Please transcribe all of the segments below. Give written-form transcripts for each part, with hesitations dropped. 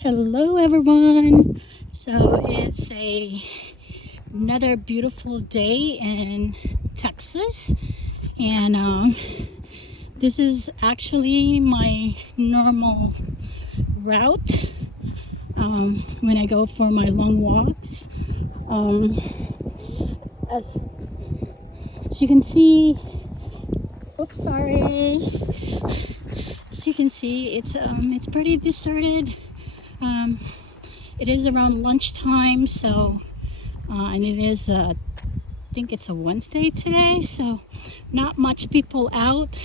Hello everyone. So it's another beautiful day in Texas, and this is actually my normal route when I go for my long walks. Um, as you can see, oops, sorry. As you can see, it's pretty deserted. Um, it is around lunchtime, so and it is I think it's a Wednesday today, so not much people out.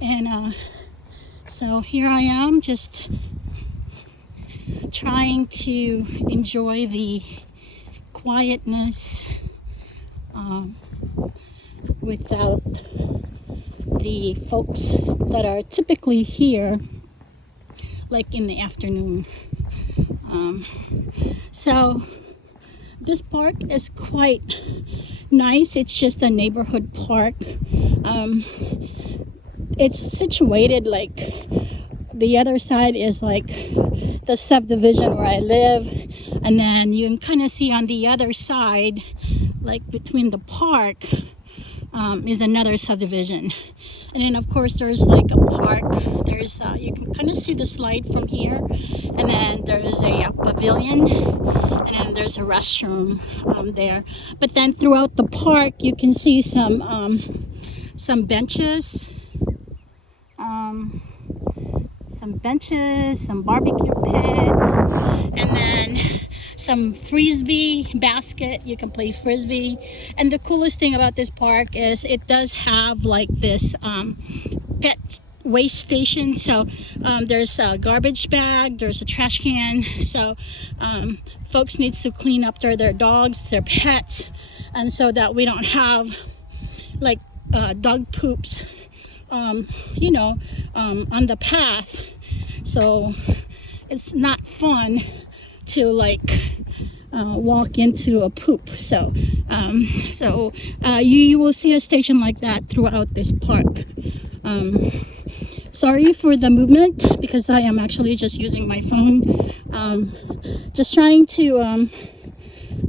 And so here I am, just trying to enjoy the quietness without the folks that are typically here, like in the afternoon. So this park is quite nice. It's just a neighborhood park. It's situated like the other side is like the subdivision where I live, and then you can kind of see on the other side, like between the park, is another subdivision. And then of course there's like a park. There's you can kind of see the slide from here, and then there's a pavilion, and then there's a restroom there. But then throughout the park you can see some benches, some barbecue pit, and then some frisbee basket. You can play frisbee. And the coolest thing about this park is it does have like this pet waste station. So there's a garbage bag, there's a trash can, so folks needs to clean up their dogs, their pets, and so that we don't have like dog poops on the path. So it's not fun to like walk into a poop. So you will see a station like that throughout this park. Sorry for the movement, because I am actually just using my phone, just trying to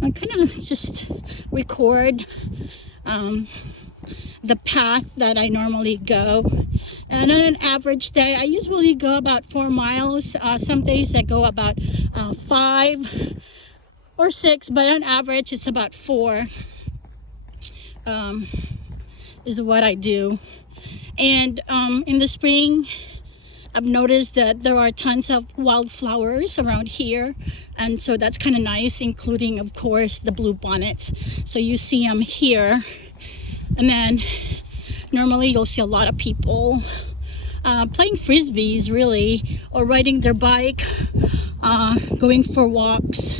kind of just record the path that I normally go. And on an average day, I usually go about 4 miles. Some days I go about 5 or 6, but on average it's about 4 is what I do. And in the spring, I've noticed that there are tons of wildflowers around here, and so that's kind of nice, including of course the blue bonnets. So you see them here. And then normally you'll see a lot of people playing frisbees, really, or riding their bike, going for walks,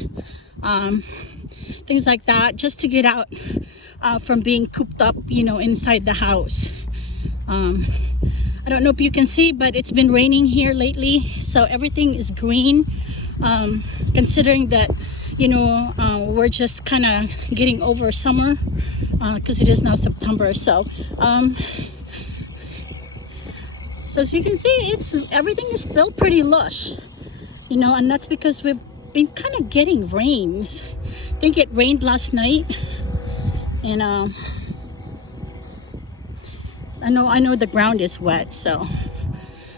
things like that, just to get out from being cooped up, inside the house. I don't know if you can see, but it's been raining here lately, so everything is green, considering that we're just kind of getting over summer, because it is now September. So as you can see, everything is still pretty lush, and that's because we've been kind of getting rain. I think it rained last night, and I know the ground is wet, so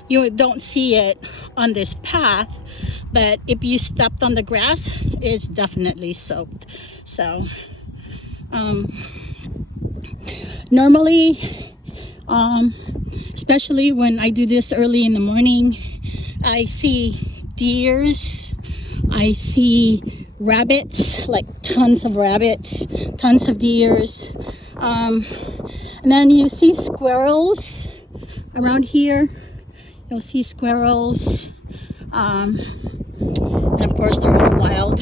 you don't see it on this path, but if you stepped on the grass, it's definitely soaked. So normally, especially when I do this early in the morning, I see deers, I see rabbits, like tons of rabbits, tons of deers, and then you see squirrels around here. You'll see squirrels, and of course they're all wild.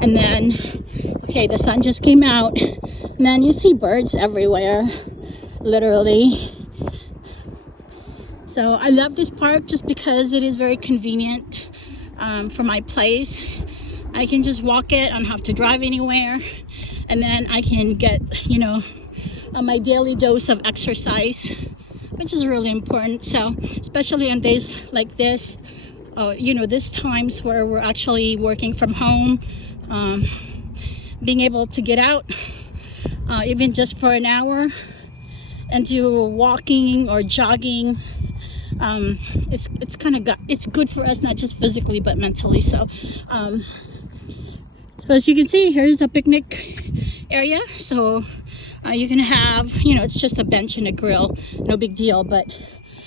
And then, okay, the sun just came out, and then you see birds everywhere, literally. So I love this park just because it is very convenient for my place. I can just walk it, I don't have to drive anywhere, and then I can get, my daily dose of exercise, which is really important. So especially on days like this, you know, this times where we're actually working from home, being able to get out, even just for an hour, and do walking or jogging. It's kind of it's good for us, not just physically but mentally. So as you can see, here's a picnic area. So you can have, you know, it's just a bench and a grill, no big deal. But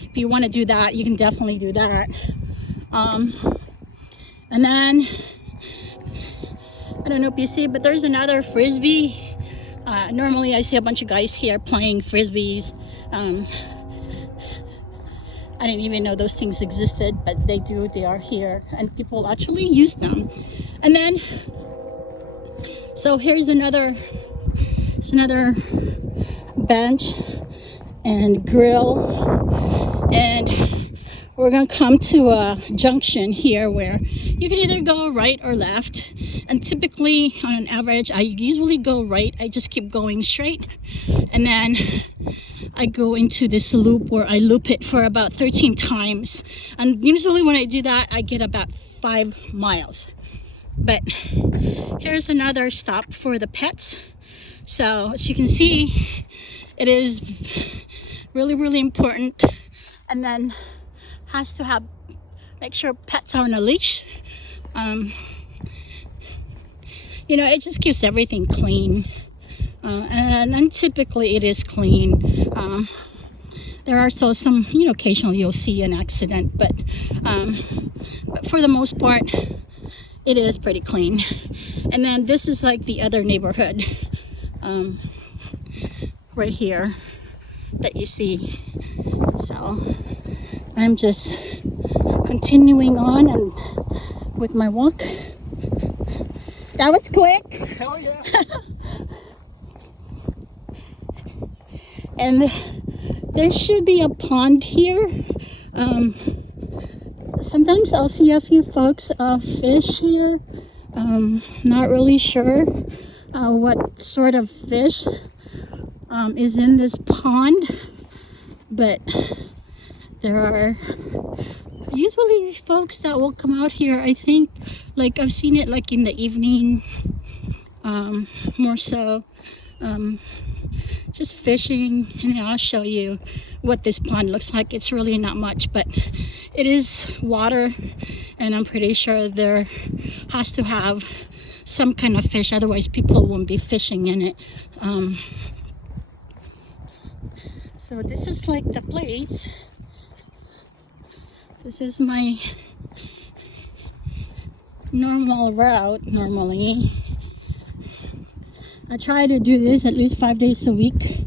if you want to do that, you can definitely do that. And then I don't know if you see, but there's another frisbee. Normally I see a bunch of guys here playing frisbees. I didn't even know those things existed, but they do. They are here, and people actually use them. And then, so here's another bench and grill, and we're gonna come to a junction here where you can either go right or left. And typically, on an average, I usually go right. I just keep going straight, and then I go into this loop where I loop it for about 13 times. And usually when I do that, I get about 5 miles. But here's another stop for the pets. So as you can see, it is really, really important. And then has to have, make sure pets are on a leash. You know, it just keeps everything clean. And typically it is clean. There are still some, you know, occasionally you'll see an accident, but for the most part, it is pretty clean. And then this is like the other neighborhood, right here that you see. So I'm just continuing on and with my walk. That was quick. Hell yeah. And there should be a pond here. Sometimes I'll see a few folks fish here. Not really sure what sort of fish is in this pond, but there are usually folks that will come out here. I think, like, I've seen it like in the evening, more so. Just fishing, and I'll show you what this pond looks like. It's really not much, but it is water, and I'm pretty sure there has to have some kind of fish, otherwise people won't be fishing in it. So this is like the place. This is my normal route normally. I try to do this at least 5 days a week.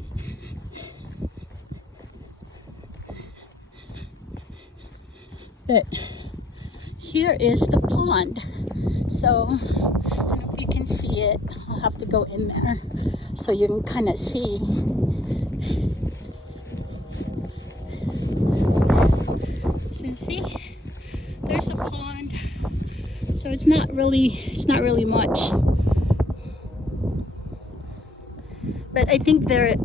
But here is the pond. So I don't know if you can see it. I'll have to go in there so you can kind of see. So you see, there's a pond. So it's not really much. But I think there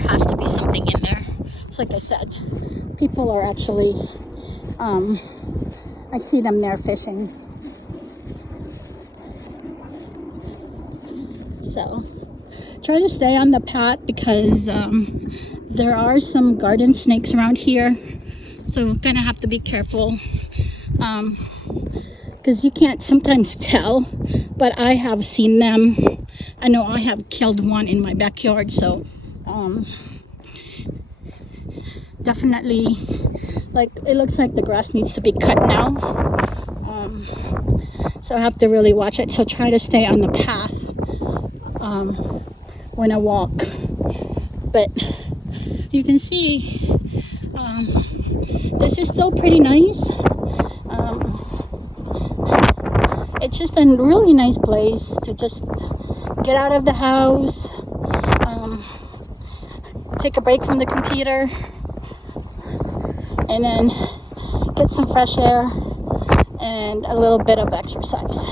has to be something in there. It's like I said, people are actually, I see them there fishing. So try to stay on the path because there are some garden snakes around here. So we're gonna have to be careful. Because you can't sometimes tell, but I have seen them. I know I have killed one in my backyard, so definitely, like, it looks like the grass needs to be cut now, so I have to really watch it. So try to stay on the path when I walk. But you can see this is still pretty nice. It's just a really nice place to just get out of the house, take a break from the computer, and then get some fresh air and a little bit of exercise.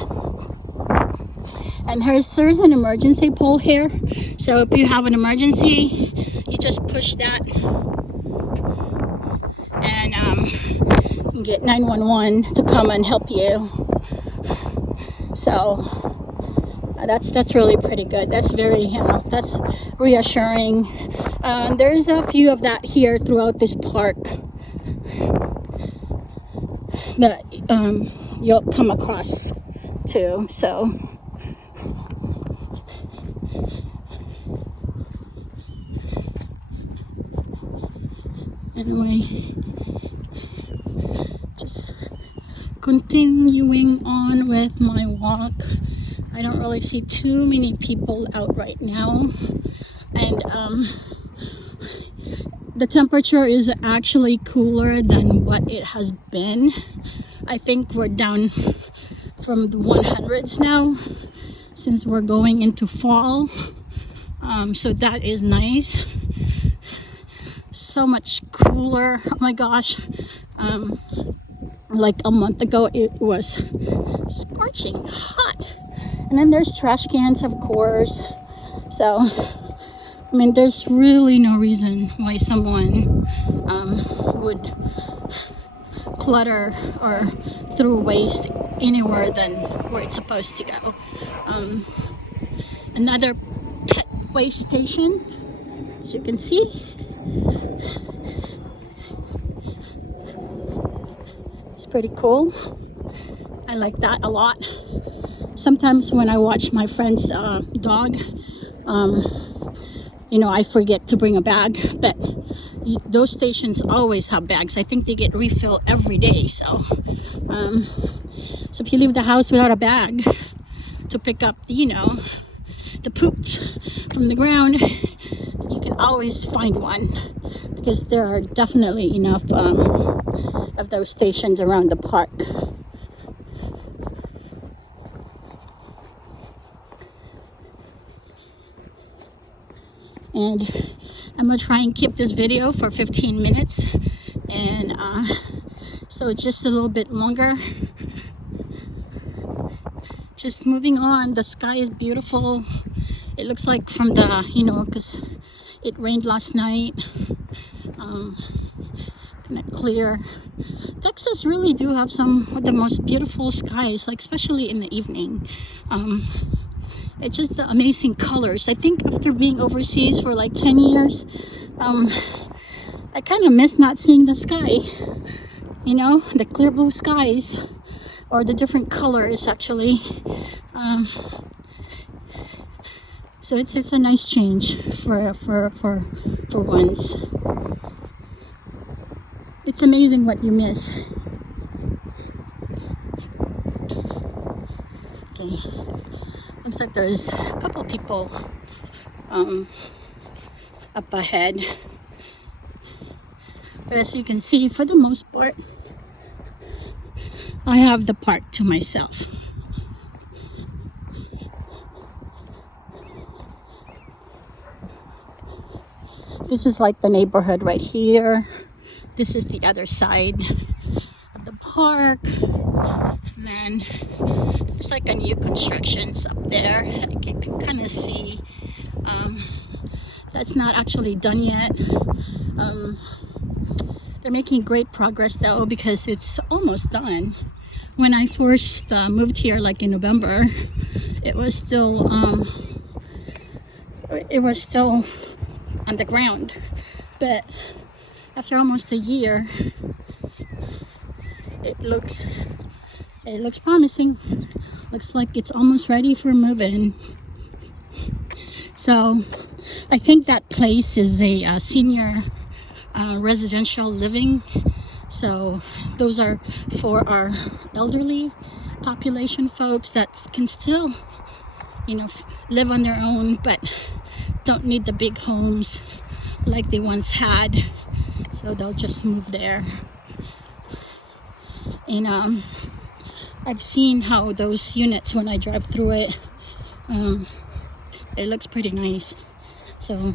And there's an emergency pole here, so if you have an emergency, you just push that and you can get 911 to come and help you. So that's really pretty good. That's very, that's reassuring. There's a few of that here throughout this park that you'll come across too. So anyway, just continuing on with my walk. I don't really see too many people out right now, and the temperature is actually cooler than what it has been. I think we're down from the 100s now since we're going into fall, so that is nice. So much cooler. Oh my gosh, like a month ago it was scorching hot. And then there's trash cans, of course. So I mean, there's really no reason why someone would clutter or throw waste anywhere than where it's supposed to go. Another pet waste station, as you can see. It's pretty cool. I like that a lot. Sometimes when I watch my friend's dog, you know, I forget to bring a bag, but those stations always have bags. I think they get refilled every day. So so if you leave the house without a bag to pick up, you know, the poop from the ground, you can always find one, because there are definitely enough of those stations around the park. And I'm gonna try and keep this video for 15 minutes, and so just a little bit longer. Just moving on. The sky is beautiful. It looks like from the, you know, because it rained last night, kind of clear. Texas really do have some of the most beautiful skies, like especially in the evening. It's just the amazing colors. I think after being overseas for like 10 years, I kind of miss not seeing the sky, you know, the clear blue skies, or the different colors actually. So it's a nice change for once. It's amazing what you miss. Okay, looks like there's a couple people up ahead, but as you can see, for the most part, I have the park to myself. This is like the neighborhood right here. This is the other side of the park. And then it's like a new constructions up there. You can kind of see that's not actually done yet. They're making great progress though, because it's almost done. When I first moved here, like in November, it was still on the ground, but after almost a year, it looks promising. Looks like it's almost ready for moving. So I think that place is a senior residential living, so those are for our elderly population folks that can still, you know, live on their own, but don't need the big homes like they once had, so they'll just move there. And I've seen how those units, when I drive through it, it looks pretty nice. So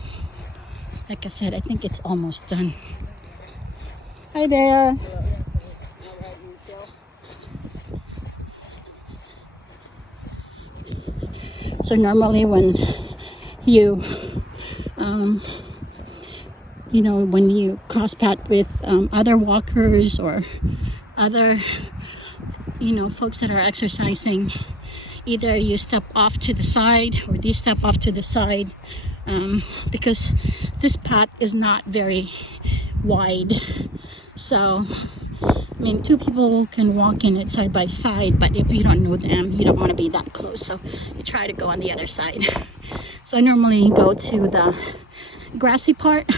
like I said, I think it's almost done. Hi there. So normally when you you know, when you cross path with other walkers or other, folks that are exercising. Either you step off to the side or they step off to the side, because this path is not very wide. So, I mean, two people can walk in it side by side, but if you don't know them, you don't want to be that close. So you try to go on the other side. So I normally go to the grassy part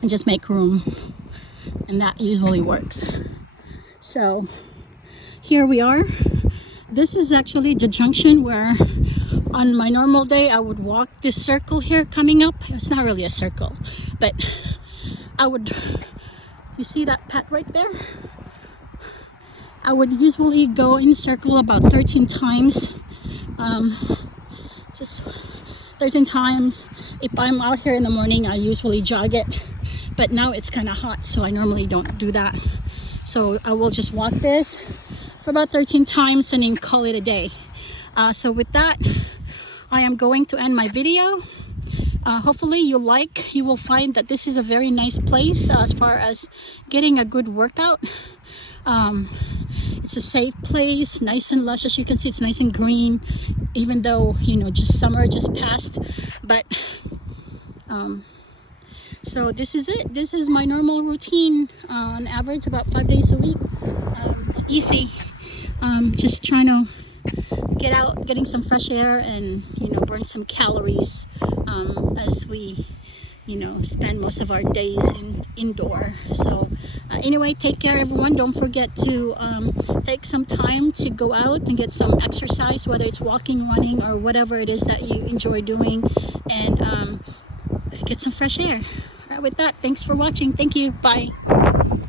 and just make room, and that usually works. So here we are. This is actually the junction where on my normal day I would walk this circle here coming up. It's not really a circle, but I would, you see that path right there? I would usually go in a circle about 13 times. Just 13 times. If I'm out here in the morning, I usually jog it, but now it's kind of hot, so I normally don't do that. So I will just walk this for about 13 times and then call it a day. So with that, I am going to end my video. Hopefully you will find that this is a very nice place as far as getting a good workout. It's a safe place, nice and lush. As you can see, it's nice and green, even though just summer just passed. But so this is it. This is my normal routine, on average about 5 days a week. Easy. Just trying to get out, getting some fresh air, and burn some calories as we spend most of our days indoor. So anyway, take care everyone. Don't forget to take some time to go out and get some exercise, whether it's walking, running, or whatever it is that you enjoy doing, and get some fresh air. All right, with that, thanks for watching. Thank you. Bye.